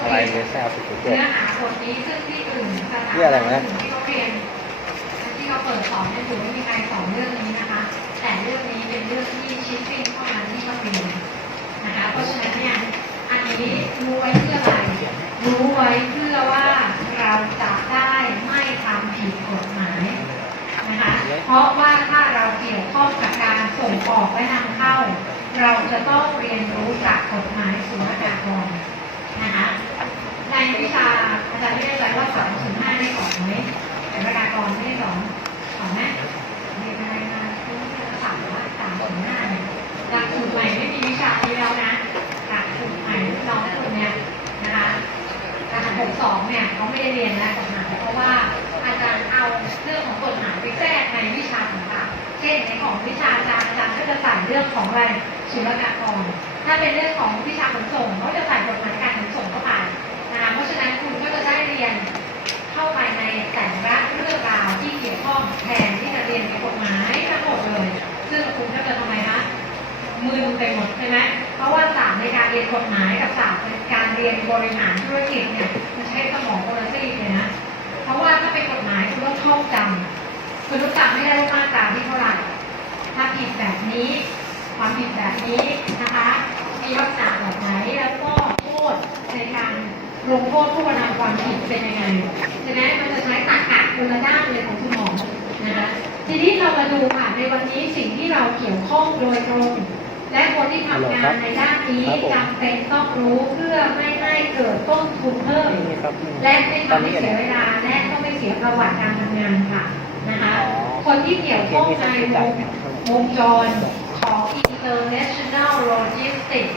อะไรเนี่ยแซ่บสุดเจ็ดเนื้อหาบทนี้ซึ่งที่อื่นสถาเรื่องอะไรวะเนี่ยที่เขาเรียนที่เขาเปิดสอนเนี่ยถือไม่มีใครสอนเรื่องนี้นะคะ แต่เรื่องนี้เป็นเรื่องที่ชิปปิ้งเท่านั้นที่เขาเรียนนะคะเพราะฉะนั้นเนี่ยอันนี้รู้ไว้เพื่ออะไรรู้ไว้เพื่อว่าเราจะได้ไม่ทำผิดกฎหมายนะคะเพราะว่าถ้าเราเกี่ยวข้องกับการส่งออกและนำเข้า เราจะต้องเรียนรู้จากกฎหมายสุลกากร นะคะในวิชาอาจารย์ไม่แน่ใจว่าสอนศูนย์ห้าได้สอนไหมแต่วรากรไม่ได้สอนสอนไหมเรียนอะไรมาคือสามว่าสามศูนย์ห้าเนี่ยหลักสูตรใหม่ไม่มีวิชานี้แล้วนะหลักสูตรใหม่ที่น้งทุกคนเนี่ยนะคะรหัสหกสองเนี่ยเขาไม่ได้เรียนแล้วกฎหมายเพราะว่าอาจารย์เอาเรื่องของกฎหมายไปแทรกในวิชาต่างๆเช่นในของวิชาอาจารย์อาจารย์ก็จะใส่เรื่องของอะไรศุลกากรถ้าเป็นเรื่องของวิชาขนส่งเขาจะใส่กฎหมายการ เข้าไปในแต่ละเรื่องราวที่เกี่ยวข้องแทนที่จะเรียนในกฎหมายทั้งหมดเลย ซึ่งคุณก็จะทำไมคะมือไปหมดใช่ไหมเพราะว่าศาสตร์ในการเรียนกฎหมายกับศาสตร์ในการเรียนบริหารธุรกิจเนี่ยมันใช้สมองคนละซีกเลยนะเพราะว่าถ้าเป็นกฎหมายคุณต้องท่องจำคุณต้องจำไม่ได้ว่ามาตราที่เท่าไหร่ถ้าผิดแบบนี้ ความผิดแบบนี้นะคะมีลักษณะแบบไหนแล้วก็โทษในการ ลงโทษผู้กระทำความผิดเป็นยังไงใช่ไหมมันจะใช้ตรรกะคนละด้านเลยของสมองนะคะทีนี้เรามาดูค่ะในวันนี้สิ่งที่เราเกี่ยวข้องโดยตรง และคนที่ทำงานในด้านนี้จำเป็นต้องรู้เพื่อไม่ให้เกิดต้นทุนเพิ่มนี่ครับและไม่ทำให้เสียเวลาและก็ไม่เสียประวัติการทำงานค่ะนะคะคนที่เกี่ยวข้องในวงวงจรของ international logistics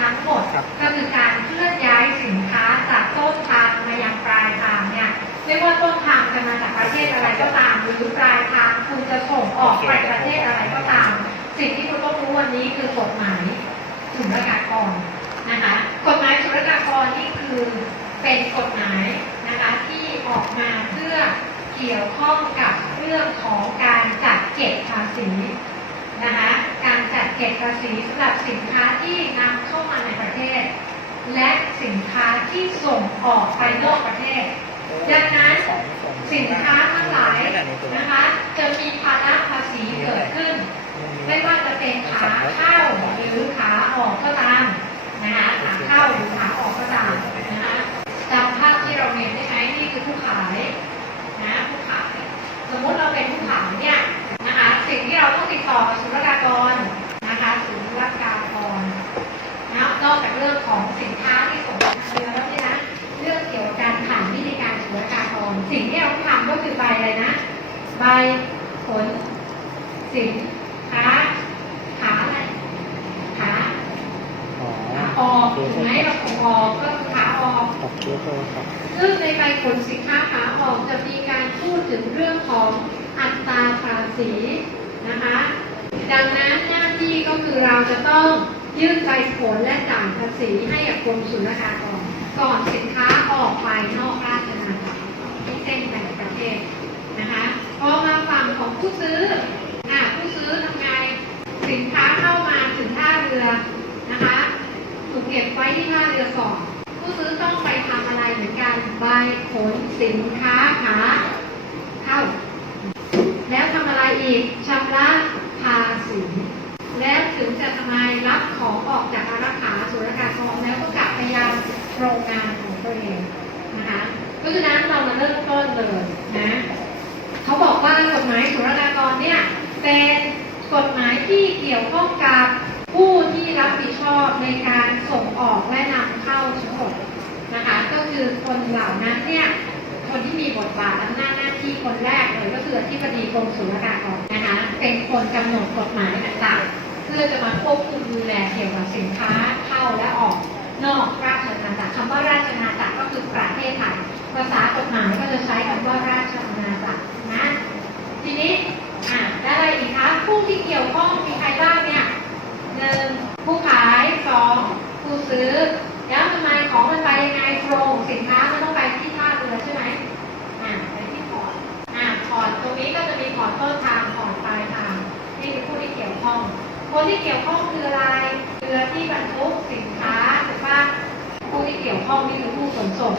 ทั้งหมด ก็คือการเคลื่อนย้ายสินค้าจากต้นทางมายังปลายทางเนี่ยไม่ว่าต้นทางจะมาจากประเทศอะไรก็ตาม หรือปลายทางคุณจะส่งออกไปประเทศอะไรก็ตาม สิ่งที่คุณต้องรู้วันนี้คือกฎหมายศุลกากรนะคะกฎหมายศุลกากรนี่คือเป็นกฎหมายนะคะที่ออกมาเพื่อเกี่ยวข้องกับเรื่องของการจัดเก็บภาษีนะคะ การจัดเก็บภาษีสำหรับสินค้าที่นำเข้ามาในประเทศ และสินค้าที่ส่งออกไปนอกประเทศ ดังนั้นสินค้าทั้งหลายนะคะจะมีภาระภาษีเกิดขึ้น ไม่ว่าจะเป็นขาเข้าหรือขาออกก็ตามนะคะขาเข้าหรือขาออกก็ตามนะคะจำภาพที่เราเห็นได้ไหมนี่คือผู้ขายนะผู้ขายสมมุติเราเป็นผู้ขายเนี่ย นะคะสิ่งที่เราต้องติดต่อกับศุลกากรนะคะศุลกากรนะนอกจากเรื่องของสินค้าที่ส่งทางเรือแล้วเนี่ยนะเรื่องเกี่ยวกับการผ่านวิธีการศุลกากร สิ่งที่เราทำก็คือใบอะไรนะ ใบขนสินค้าขาอะไรขาอ๋อขาออกถูกไหมเราส่งออกก็คือขาออกขอบคุณครับซึ่งในใบขนสินค้าขาออกจะมีการพูดถึงเรื่องของอั ตาภาษีนะคะ ดังนั้นหน้าที่ก็คือเราจะต้องยื่นใบขนและจ่ายภาษีให้กับกรมศุลกากรก่อนสินค้าออกไปนอกราชอาณาจักรที่เส้นแบ่งประเทศนะคะพอมาฝั่งของผู้ซื้ออะผู้ซื้อทำไงสินค้าเข้ามาถึงท่าเรือนะคะถูกเก็บไว้ที่ท่าเรือก่อนผู้ซื้อต้องไปทำอะไรเหมือนกันใบขนสินค้าขาเข้า แล้วทำอะไรอีกชำระภาษี แล้วถึงจะทำไมรับของออกจากอารักขาสุรกากรแล้วก็กลับไปยังโรงงานของตัวเองนะคะเพราะฉะนั้นเรามาเริ่มต้นเลยนะเขาบอกว่ากฎหมายศุลกากรเนี่ยเป็นกฎหมายที่เกี่ยวข้องกับผู้ที่รับผิดชอบในการส่งออกและนำเข้าทั้งหมดนะคะก็คือคนเหล่านั้นเนี่ยคนที่มีบทบาทอำนาจหน้าที่คนแรกเลยก็คืออธิบดีกรมศุลกากรนะคะเป็นคนกำหนดกฎหมายต่างๆ เพื่อจะมาควบคุมดูแลเกี่ยวกับสินค้าเข้าและออกนอกราชอาณาจักรคำว่าราชอาณาจักรก็คือประเทศไทยภาษากฎหมายก็จะใช้คำว่าราชอาณาจักรนะทีนี้อะแล้วอะไรอีกคะผู้ที่เกี่ยวข้องมีใครบ้างเนี่ยหนึ่งผู้ขายสองผู้ซื้อแล้วทำไมของมันไปยังไงโครงสินค้ามันต้องไปที่ท่าเรือใช่ไหมอะไปที่พอร์ตอะพอร์ตตรงนี้ก็จะมีพอร์ตต้นทางพอร์ตปลายทางนี่คือผู้ที่เกี่ยวข้อง คนที่เกี่ยวข้องคืออะไรเรือที่บรรทุกสินค้าถูกปะผู้ที่เกี่ยวข้องนี่คือผู้ส่งนส่ง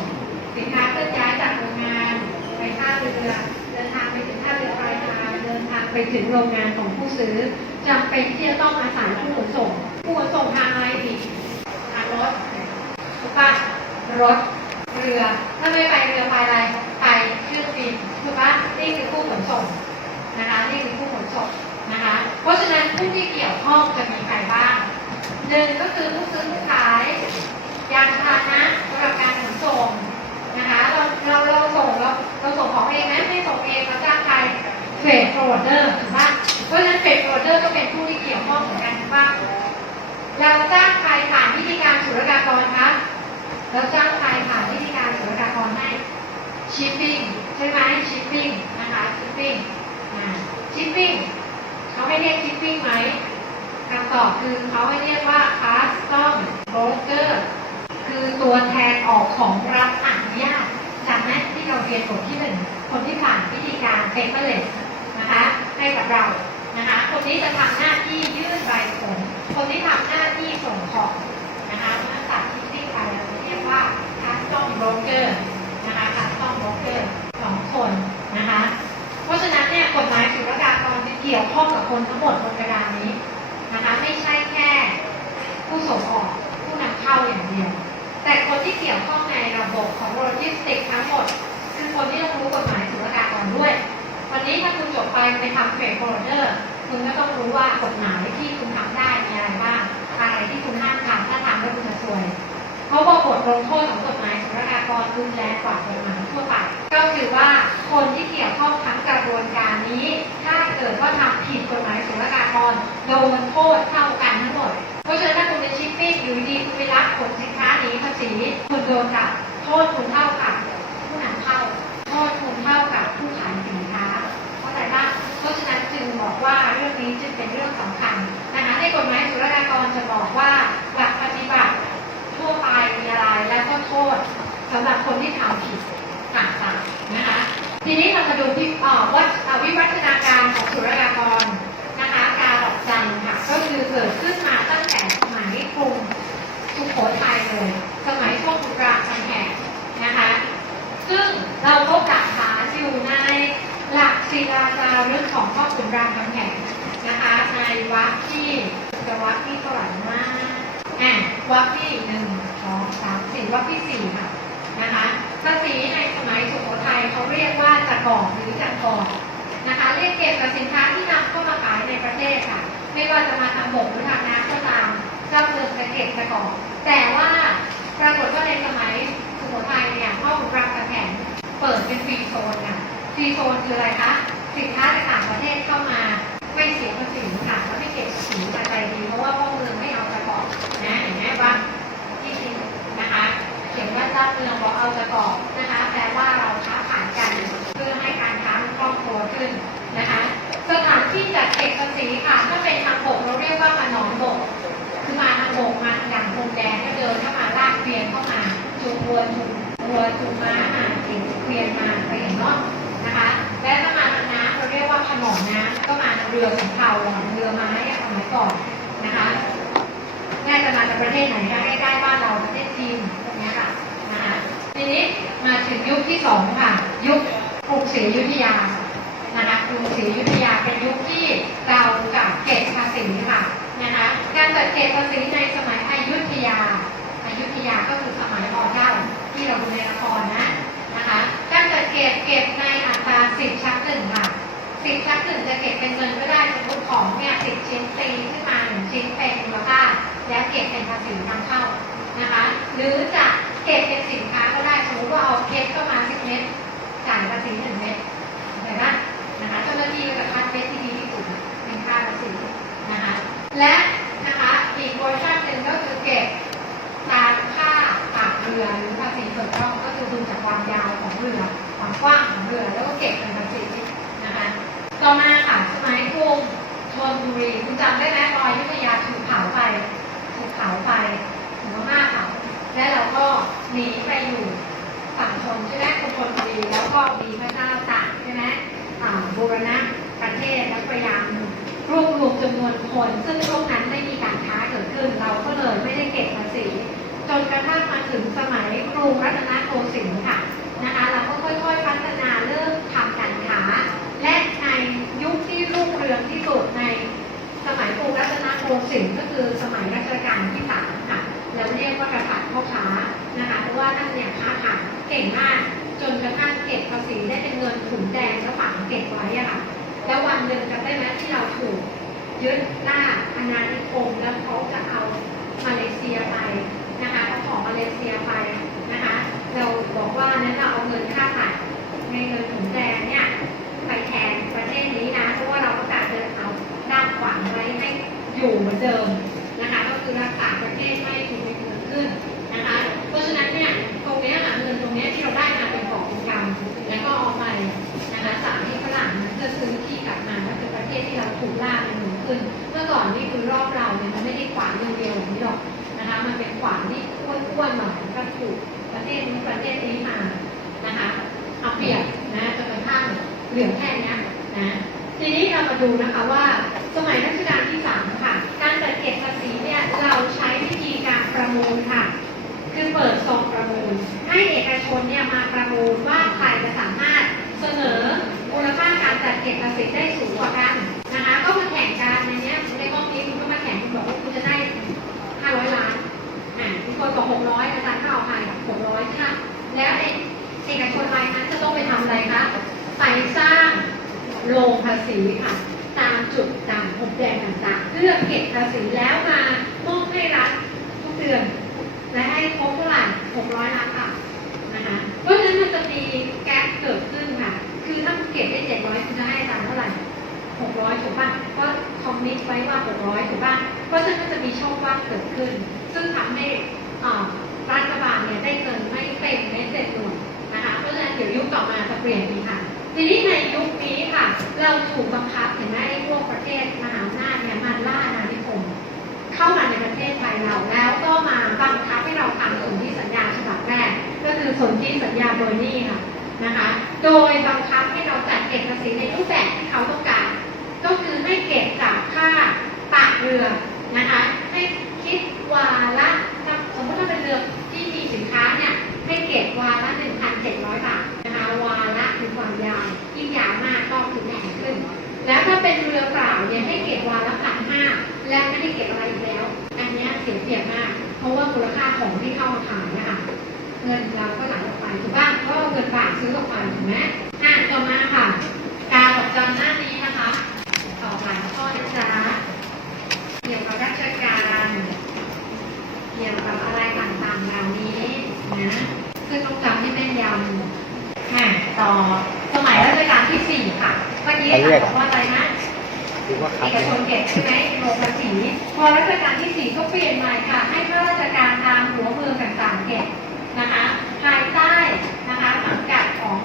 สินค้าเคลื่อนย้ายจากโรงงานไปท่าเรือเดินทางไปถึงท่าเรือปลายทางเดินทางไปถึงโรงงานของผู้ซื้อจำเป็นที่จะต้องอาศัยผู้ขนส่ง ผู้ขนส่งทางอะไรอีกทางรถถูกปะรถเรือถ้าไม่ไปเรือไปอะไรไปเครื่องบินถูกปะนี่คือผู้ขนส่งนะคะนี่คือผู้ขนส่ง นะคะ เพราะฉะนั้นผู้ที่เกี่ยวข้องจะมีใครบ้างหนึ่งก็คือผู้ซื้อผู้ขายยานพาหนะสำหรับการขนส่งนะคะเราเราเราส่งเราเราส่งของเองไหมไม่ส่งเองเราจ้างใครเฟรดโปรเดอร์ถูกปะเพราะฉะนั้นเฟรดโปรเดอร์ก็เป็นผู้ที่เกี่ยวข้องเหมือนกันถูกปะเราจ้างใครผ่านวิธีการศุลกากรคะเราจ้างใครผ่านวิธีการศุลกากรให้ชิปปิ้งใช่ไหมชิปปิ้งนะคะชิปปิ้งอ่าชิปปิ้ง เขาให้เรียกชิปปิ้งไหมคำตอบคือเขาให้เรียกว่า custom broker คือตัวแทนออกของรับอนุญาตจำไหมที่เราเรียนบทที่หนึ่งคนที่ผ่านวิธีการเ paperless นะคะให้กับเรานะคะคนนี้จะทำหน้าที่ยื่นใบผล คนที่ทำหน้าที่ส่งของนะคะเมื่อตัดที่ที่ไปเราเรียกว่า custom broker นะคะ custom broker สองคนนะคะเพราะฉะนั้นเนี่ยกฎหมายศุลกากรจะ เกี่ยวข้องกับคนทั้งหมดบนกระดานนี้นะคะไม่ใช่แค่ผู้ส่งออกผู้นำเข้าอย่างเดียว แต่คนที่เกี่ยวข้องในระบบของโลจิสติกส์ทั้งหมด คือคนที่ต้องรู้กฎหมายศุลกากรด้วย วันนี้ถ้าคุณจบไปไปทำเฟรดโปรเดอร์คุณก็ต้องรู้ว่ากฎหมายที่คุณทำได้มีอะไรบ้างอะไรที่คุณห้ามทำถ้าทำแล้วคุณจะซวยเพราะว่าบทลงโทษของกฎหมายศุลกากรรุนแรงกว่ากฎหมายทั่วไปก็คือว่าคนที่เกี่ยวข้องทั้งกระบวนการนี้ กิดว่าทำผิดกฎหมายศุลกากรโดนโทษเท่ากันทั้งหมด เพราะฉะนั้นถ้าคุณเป็นชิปปิ้งอยู่ดีคุณไปรับผลสินค้าหนีภาษีคุณโดนจับโทษคุณเท่ากับผู้นำเข้า โทษคุณเท่ากับผู้ขายสินค้า เข้าใจปะเพราะฉะนั้นจึงบอกว่าเรื่องนี้จึงเป็นเรื่องสำคัญนะคะในกฎหมายศุลกากรจะบอกว่าหลักปฏิบัติทั่วไปมีอะไรแล้วก็โทษสำหรับคนที่ทำผิด ทีนี้เรามาดูที่เอ่อวัดวิวัฒนาการของศุลกากรนะคะการดอกจันค่ะก็คือเกิดขึ้นมาตั้งแต่สมัยกรุงสุโขทัยเลยสมัยช่วงบุรามคำแหงนะคะ ซึ่งเราพบหลักฐานอยู่ในหลักศิลาจารึกของพ่อขุนรามคำแหงนะคะในวัดที่จะวัดที่เท่าไหร่มากอะวักที่หนึ่งสองสามสี่วักที่สี่ค่ะนะคะภาษีใน เขาเรียกว่าจักรอหรือจักรอนะคะเรียกเก็บกับสินค้าที่นำเข้ามาขายในประเทศค่ะ ไม่ว่าจะมาทางบกหรือทางน้ำก็ตามเจ้าเมือจะเก็บจักรอแต่ว่าปรากฏว่าในสมัยสุโขทัยเนี่ยพ่อขุนรามคำแหงเปิดเป็นฟรีโซนค่ะฟรีโซนคืออะไรคะสินค้าจากต่างประเทศเข้ามาไม่เสียภาษีค่ะแล้วไม่เก็บภาษีแต่ใจดีเพราะว่าพ่อเมืองไม่เอาจักรอกนะเห็นไหมว่าที่จริงนะคะเขียนว่าเจ้าเมืองบอกเอาจะกอบนะคะแปลว่าเราค้า ขึ้นนะคะสถานที่จัดเก็บภาษีค่ะถ้าเป็นทางบกเราเรียกว่ามาหนองบก คือมาทางบกมาทางอย่างพรมแดงก็เดินเข้ามาลากเกวียนเข้ามาจูงวัวจูงวัวจูงม้าอ่านเกวียนมาไปเห็นเนาะนะคะ และถ้ามาทางน้ำเราเรียกว่าขนมน้ำก็มาทางเรือสำเภาเรือไม้อะสมัยก่อนนะคะน่าจะมาจากประเทศไหนคะใกล้ๆบ้านเราประเทศจีนพวกนี้ค่ะนะคะทีนี้มาถึงยุคที่สองค่ะ ยุคกรุงศรีอยุธยา กรุงศรีอยุธยาเป็นยุคที่เรากับเก็บภาษีค่ะนะคะการจัดเก็บภาษีในสมัยอยุธยาอายุธยาก็คือสมัยรเก้าที่เราดูในละครนะนะคะการจัดเก็บเก็บในอัตราสิบชักหนึ่งค่ะสิบชักหนึ่งจะเก็บเป็นเงินก็ได้สมมติของเนี่ยสิบชิ้นตีขึ้นมาหนึ่งชิ้นเป็นมูลค่าแล้วเก็บเป็นภาษีนำเข้านะคะหรือจะเก็บเป็นสินค้าก็ได้สมมติว่าเอาเพชรเข้ามาสิบเม็ดจ่ายภาษีหนึ่งเม็ด นะคะเจ้าหน้าที่ก็จะคัดเพชรที่ดีที่สุดเป็นค่าภาษีนะคะและนะคะอีกเวอร์ชันหนึ่งก็คือเก็บตามค่าปากเรือหรือภาษีส่วนต้องก็คือดูจากความยาวของเรือความกว้างของเรือแล้วก็เก็บเป็นภาษีนะคะต่อมาค่ะสมัยกรุงธนบุรีคุณจำได้ไหมรอยยุทธยาถูกเผาไปถูกเผาไปถึงมากเผาและเราก็หนีไปอยู่ฝั่งทนใช่ไหมกรุงธนบุรีแล้วก็มีพระเจ้าตากใช่ไหม บูรณะประเทศและพยายามรวบรวมจำนวนคน ซึ่งช่วงนั้นไม่มีการค้าเกิดขึ้น เราก็เลยไม่ได้เก็บภาษีจนกระทั่งมาถึงสมัยกรุงรัตนศิลป์ค่ะนะคะเราก็ค่อยๆพัฒนาเริ่มทำการค้า และในยุคที่รุ่งเรืองที่สุดในสมัยกรุงรัตนโกสินทร์ก็คือสมัยรัชกาลที่สามค่ะเราเรียกว่ากษัตริย์พ่อค้านะคะเพราะว่าท่านเนี่ยค้าขายเก่งมาก จนกระทั่งเก็บภาษีได้เป็นเงินถุงแดงแล้วฝังเก็บไว้อะค่ะ แล้ววันหนึ่งจำได้ไหมที่เราถูกยึดล่าอาณานิคมแล้วเขาจะเอามาเลเซียไปนะคะเขาของมาเลเซียไปนะคะ เดียวๆอย่างนี้หรอกนะคะ มันเป็นขวางที่อ้วนๆหน่อยก็ถูกประเทศนี้ประเทศนี้มานะคะเอาเปรียบนะจนกระทั่งเหลือแค่เนี้ยนะทีนี้เรามาดูนะคะว่าสมัยรัชกาลที่สามค่ะ การจัดเก็บภาษีเนี่ยเราใช้วิธีการประมูลค่ะ คือเปิดซองประมูล ให้เอกชนเนี่ยมาประมูลว่าใครจะสามารถเสนอมูลค่าการจัดเก็บภาษีได้สูงกว่ากันนะคะ ก็มาแข่งกันในเนี้ยในห้องนี้คุณก็มาแข่งคุณบอกว่าคุณจะได้ 500 ล้านอ่าคุณคนบอ600อาจารย์ก็เอาไป600ค่ะแล้วเอกเอกชนรายนั้นจะต้องไปทำอะไรคะไปสร้างโรงภาษีค่ะ ตามจุดต่างพรมแดนต่างๆ เพื่อเก็บภาษีแล้วมามอบให้รัฐทุกเดือน และให้ครบเท่าไหร่600ล้านบาทนะคะ เพราะฉะนั้นมันจะมีแก๊ปเกิดขึ้นค่ะ คือถ้าเก็บได้700คุณจะให้อาจารย์เท่าไหร่600ถูกป่ะก็คอมมิตไว้ว่า600ถูกป่ะเพราะฉะนั้นมันจะมีช่องว่างเกิดขึ้น ซึ่งทำให้ รัฐบาลเนี่ยได้เงินไม่เป็นไม่เสร็จหน่วยนะคะเพราะฉะนั้นเดี๋ยวยุคต่อมาจะเปลี่ยนอีกค่ะ ทีนี้ในยุคนี้ค่ะ เราถูกบังคับเห็นไหมพวกประเทศมหาอำนาจเนี่ยมันล่าอาณานิคม เข้ามาในประเทศไทยเราแล้วก็มาบังคับให้เราทำสนธิสัญญาฉบับแรก ก็คือสนธิสัญญาเบอร์นี่ค่ะนะคะ โดยบังคับให้เราจัดเก็บภาษีในรูปแบบที่เขาต้องการ ก็คือให้เก็บจากค่าตากเรือนะคะ ให้คิดวาละ คือที่มีสินค้าเนี่ยให้เก็บวาละ1,700 บาทนะคะวาละคือความยาวยิ่งยาวมากก็คือแพงขึ้น แล้วถ้าเป็นเรือเปล่าเนี่ยให้เก็บวาละพันห้าและไม่ได้เก็บอะไรอีกแล้ว อันนี้เสียเปรียบมาก เพราะว่ามูลค่าของที่เข้ามาขายนะคะเงินเราก็ไหลออกไปถูกป่ะเพราะเอาเงินบาทซื้อออกไปถูกไหมอะต่อมาค่ะการกับจำหน้านี้นะคะ ต่อหลาข้อนะจ๊ะเกี่ยวกับราชการ เกี่ยวกับอะไรต่างๆเหล่านี้นะซึ่งต้องจำให้แม่นยำอะต่อสมัยรัชกาลที่สี่ค่ะเมื่อกี้อาจารย์บอกว่าอะไรนะหรือว่าคเอรับกชนเก็บใช่ไหมโรงภาษีพอรัชกาลที่สี่ก็เปลี่ยนใหม่ค่ะ ให้ข้าราชการตามหัวเมืองต่างๆเก็บนะคะภายใต้นะคะสังกัดของ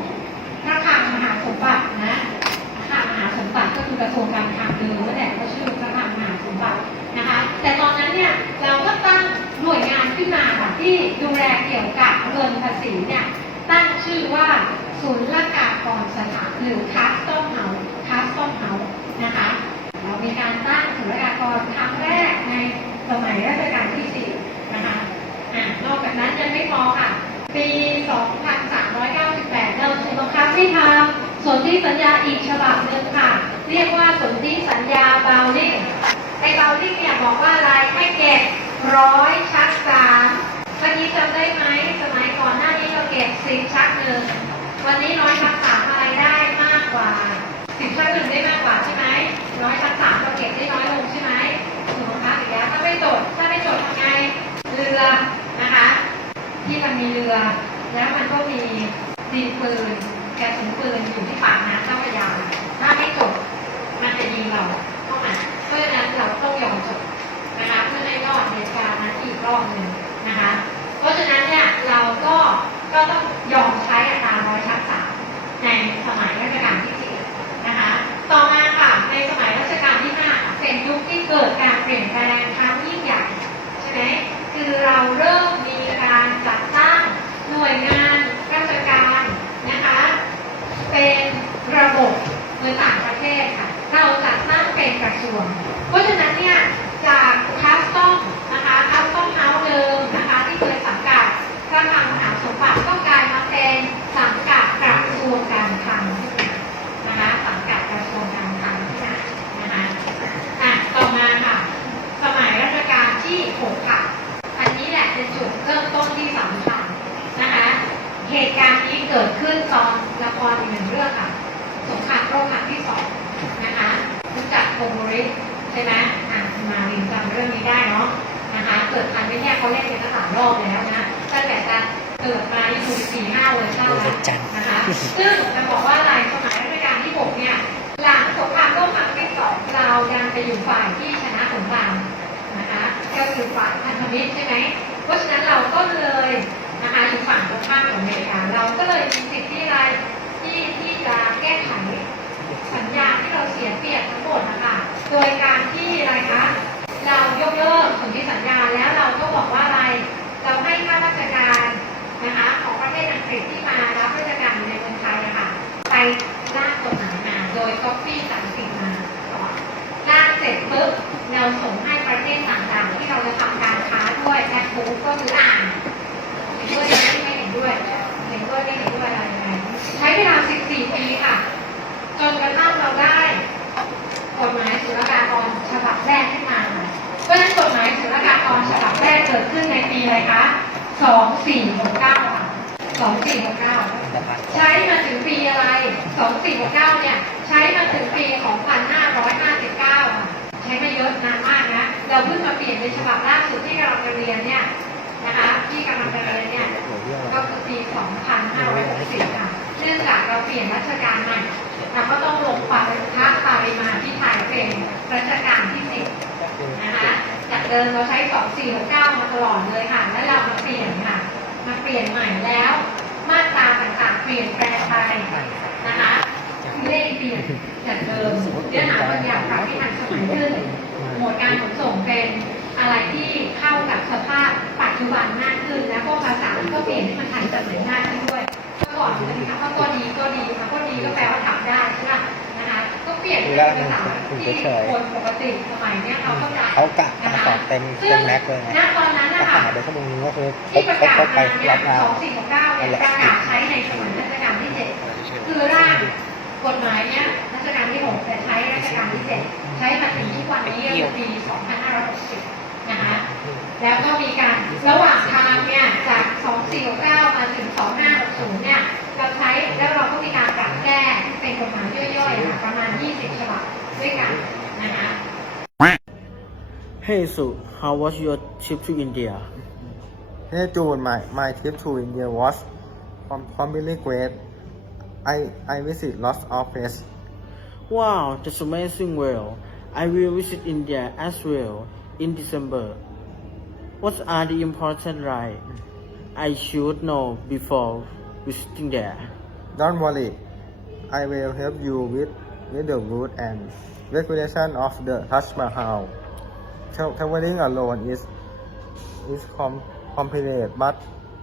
พระคลังมหาสมบัตินะพระคลังมหาสมบัติก็คือกระทรวงการคลังเดิมนั่นแหละก็ชื่อพระคลังมหาสมบัตินะคะ แต่ตอนนั้นเนี่ยเราก็ตั้ง หน่วยงานขึ้นมาค่ะที่ดูแลเกี่ยวกับเงินภาษีเนี่ยตั้งชื่อว่าศูนย์ละกากรสถานหรือคัสตอมเฮาคัสตอมเฮานะคะเรามีการตั้งศุลกากรครั้งแรกในสมัยรัชกาลที่สี่นะคะอะนอกจากนั้นยังไม่พอค่ะ ปี 2398 เราถูกบังคับให้ทำสนธิสัญญาอีกฉบับหนึ่งค่ะ เรียกว่าสนธิสัญญาบาวลิงไอ้บาวลิงเนี่ยบอกว่าอะไรให้เก็บ ร้อยชักสามเมื่อกี้จำได้ไหมสมัยก่อนหน้านี้เราเก็บสิบชักหนึ่งวันนี้ร้อยชักสามอะไรได้มากกว่าสิบชักหนึ่งได้มากกว่าใช่ไหมร้อยชักสามเราเก็บได้น้อยลงใช่ไหมถูกไหมคะอีกแล้วถ้าไม่จดถ้าไม่จดทำไงเรือนะคะ ที่มันมีเรือ แล้วมันก็มีดินปืนกระสุนปืนอยู่ที่ปากน้ำเจ้าพระยาถ้าไม่จบมันจะยิงเราเข้ามาเพราะฉะนั้นเราต้องยอมจบ การนั้นอีกรอบหนึ่งนะคะ เพราะฉะนั้นเนี่ยเราก็ก็ต้องยอมใช้อัตราร้อยชักสามในสมัยรัชกาลที่สี่นะคะ ต่อมาค่ะในสมัยรัชกาลที่ห้าเป็นยุคที่เกิดการเปลี่ยนแปลงครั้งยิ่งใหญ่ใช่ไหมคือเราเริ่มมีการจัดตั้งหน่วยงานราชการนะคะ เป็นระบบเหมือนต่างประเทศค่ะ เราจัดตั้งเป็นกระทรวง 2469 เนี่ย ใช้มาถึงปี 2559 ใช้มาเยอะนานมากนะ เราเพิ่งมาเปลี่ยนในฉบับล่าสุดที่กำลังจะเรียนเนี่ยนะคะที่กำลังจะเรียนเนี่ย ก็คือปี 2560 ค่ะ เนื่องจากเราเปลี่ยนรัชกาลใหม่ เราก็ต้องลงปริพักปริมาที่ไทยเป็นรัชกาลที่ 10 นะคะ จากเดิมเราใช้ 2469 มาตลอดเลยค่ะ แล้วเรามาเปลี่ยนค่ะ มาเปลี่ยนใหม่แล้ว มาตราต่างๆเปลี่ยนแปลงไปนะคะ เลขเปลี่ยนจากเดิมเนื้อหาบางอย่างปรับให้ทันสมัยขึ้นโหมดการขนส่งเป็นอะไรที่เข้ากับสภาพปัจจุบันมากขึ้น แล้วก็ภาษาก็เปลี่ยนให้มันทันสมัยมากขึ้นด้วยเมื่อก่อนจะมีคำว่าก็ดีก็ดีคำว่าดีก็แปลว่าทำได้ใช่ไหมนะคะก็เปลี่ยนเป็นภาษาที่คนปกติสมัยเนี้ยเขาเข้าใจเขากะมาสอบเต็มเต็มแม็กซ์เลยไงณตอนนั้นถ้านะคะหาได้ชั่วโมงนึงก็คือครที่บประครบกาศครบไปมาเนี่ยรับงานสองสี่หกเก้าเนี่ยประกาศใช้ในสมัยรัชกาลที่เจ็ดคือร่าง กฎหมายเนี่ยรัชกาลที่หกแต่ใช้รัชกาลที่เจ็ดใช้มาถึงทุกวันนี้ก็คือปีสองพันห้าร้อยหกสิบนะคะแล้วก็มีการระหว่างทางเนี่ยจาก 2469 มาถึง 2560 เนี่ยเราใช้แล้วเราก็มีการปรับแก้เป็นกฎหมายย่อยๆค่ะประมาณ 20 ฉบับด้วยกันนะคะ Hey Su, how was your trip to India? Hey June my my trip to India was com- completely great I I visit lots of places Wow, that's amazing well. I will visit India as well in December. What are the important rights I should know before visiting there? Don't worry I will help you with with the route and regulation of the Taj Mahal Tra- Traveling alone is is com- complicated but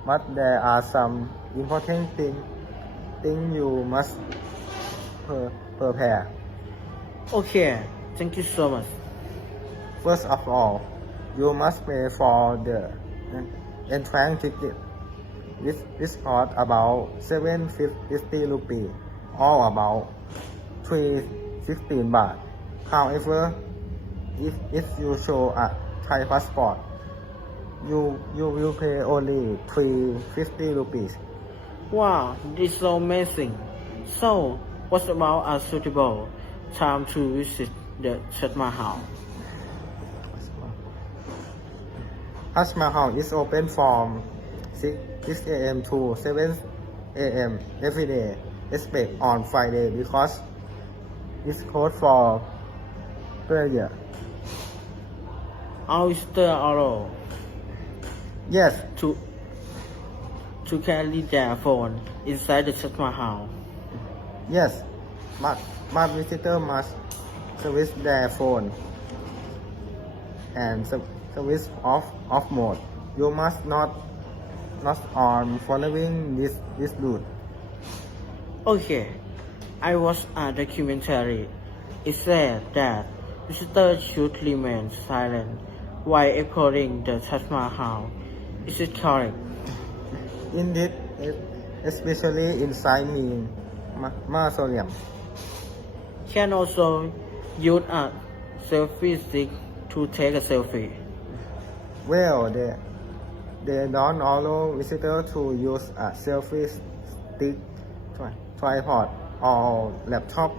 but there are some important thing thing you must pre- prepare Okay, thank you so much. First of all, you must pay for the entrance ticket. This this cost about 750 rupees or about 316 baht. However, if if you show a Thai passport, you you will pay only 350 rupees. Wow, this is so amazing. So, what about a suitable time to visit the Taj Mahal? Taj Mahal is open from 6, 6 a.m. to 7 a.m. every day, except on Friday because it's closed for prayer. Our Easter Oro Yes, to to carry their phone inside the Taj Mahal. yes, but, but visitor must service their phone and ser- service off off mode. You must not not on following this this route. Okay, I watched a documentary. It said that visitors should remain silent while exploring the Taj Mahal. Is it correct? Indeed, especially inside Ming Ma- mausoleum. Can also use a selfie stick to take a selfie. Well, there, they don't allow visitors to use a selfie stick, tri- tripod, or laptop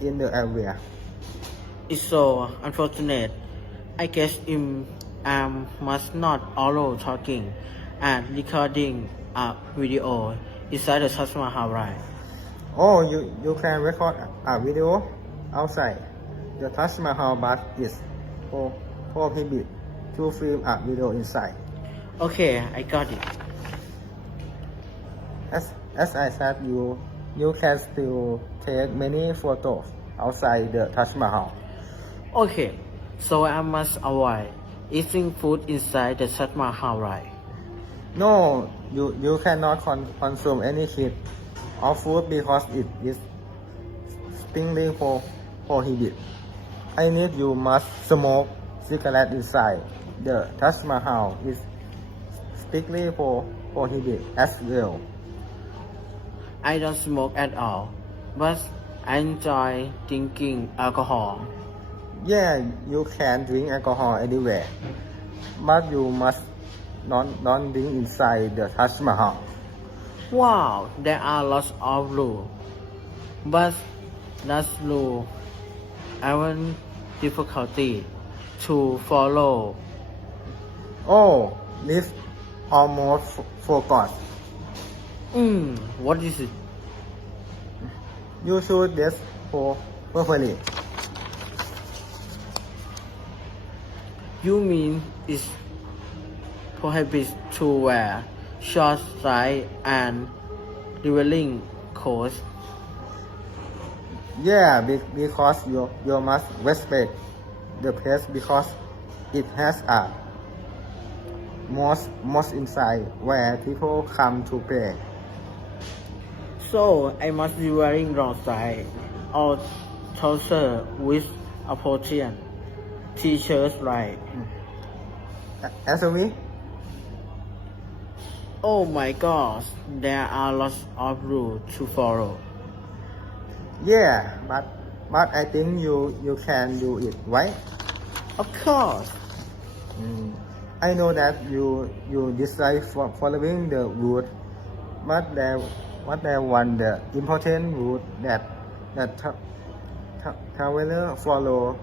in the area. It's so unfortunate. I guess im I must not allow talking and recording a video inside the Taj Mahal, right? Oh, you, you can record a video outside the Taj Mahal, but it's pro- prohibited to film a video inside. Okay, I got it. As, as I said, you you can still take many photos outside the Taj Mahal. Okay, so I must avoid eating food inside the Taj Mahal, right? No, you, you cannot con- consume any meat or food because it is strictly pro- prohibited. I need you must smoke cigarette inside. The Taj Mahal is strictly pro- prohibited as well. I don't smoke at all, but I enjoy drinking alcohol. Yeah, you can drink alcohol anywhere, but you must not, not drink inside the Taj Mahal. Wow, there are lots of rules, but that rule I have difficulty to follow. Oh, this almost forgot. Hmm, what is it? You should dress for properly. You mean it's prohibited to wear short sides and revealing clothes? Yeah, be- because you you must respect the place because it has a most most inside where people come to pray. So I must be wearing long side or trouser with a portion, t-shirts, right? A- Answer me? Oh my gosh, there are lots of rules to follow. Yeah, but but I think you you can do it, right? Of course, Mm. I know that you you dislike fo- following the rule, but there but there one the important rule that that tra- tra- traveler follow